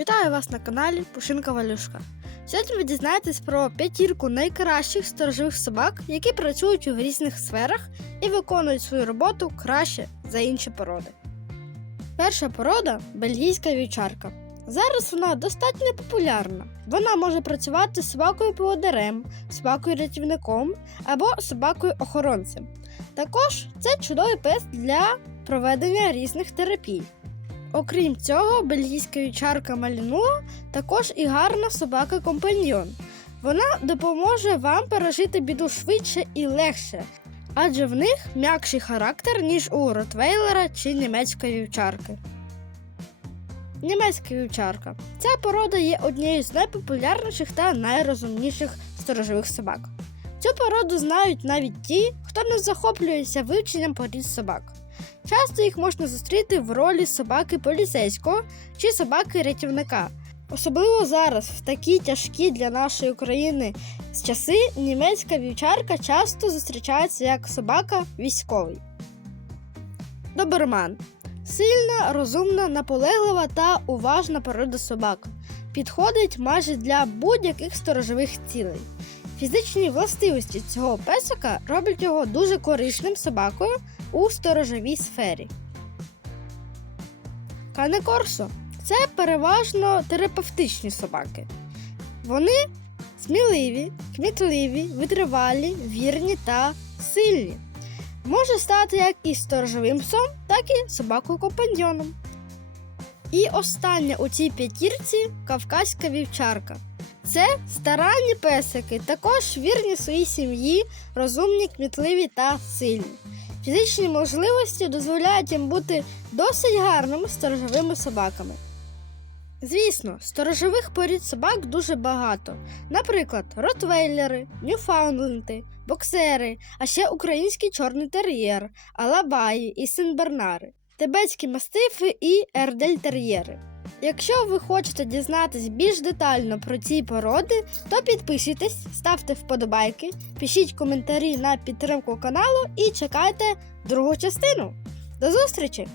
Вітаю вас на каналі Пушинка Валюшка. Сьогодні ви дізнаєтесь про п'ятірку найкращих сторожових собак, які працюють у різних сферах і виконують свою роботу краще за інші породи. Перша порода бельгійська вівчарка. Зараз вона достатньо популярна. Вона може працювати собакою поводирем, собакою рятівником або собакою охоронцем. Також це чудовий пес для проведення різних терапій. Окрім цього, бельгійська вівчарка Малінуа також і гарна собака-компаньйон. Вона допоможе вам пережити біду швидше і легше, адже в них м'якший характер, ніж у ротвейлера чи німецької вівчарки. Німецька вівчарка. Ця порода є однією з найпопулярніших та найрозумніших сторожових собак. Цю породу знають навіть ті, хто не захоплюється вивченням порід собак. Часто їх можна зустріти в ролі собаки поліцейського чи собаки рятівника. Особливо зараз, в такі тяжкі для нашої України часи, німецька вівчарка часто зустрічається як собака військовий. Доберман сильна, розумна, наполеглива та уважна порода собак. Підходить майже для будь-яких сторожових цілей. Фізичні властивості цього песика роблять його дуже корисним собакою у сторожовій сфері. Кане Корсо це переважно терапевтичні собаки. Вони сміливі, кмітливі, витривалі, вірні та сильні. Може стати як і сторожовим псом, так і собакою-компаньйоном. І остання у цій п'ятірці кавказька вівчарка. Це старанні песики, також вірні своїй сім'ї, розумні, кмітливі та сильні. Фізичні можливості дозволяють їм бути досить гарними сторожовими собаками. Звісно, сторожових порід собак дуже багато. Наприклад, ротвейлери, ньюфаундленди, боксери, а ще український чорний тер'єр, алабаї і сенбернари, тибетські мастифи і ердельтер'єри. Якщо ви хочете дізнатись більш детально про ці породи, то підписуйтесь, ставте вподобайки, пишіть коментарі на підтримку каналу і чекайте другу частину. До зустрічі!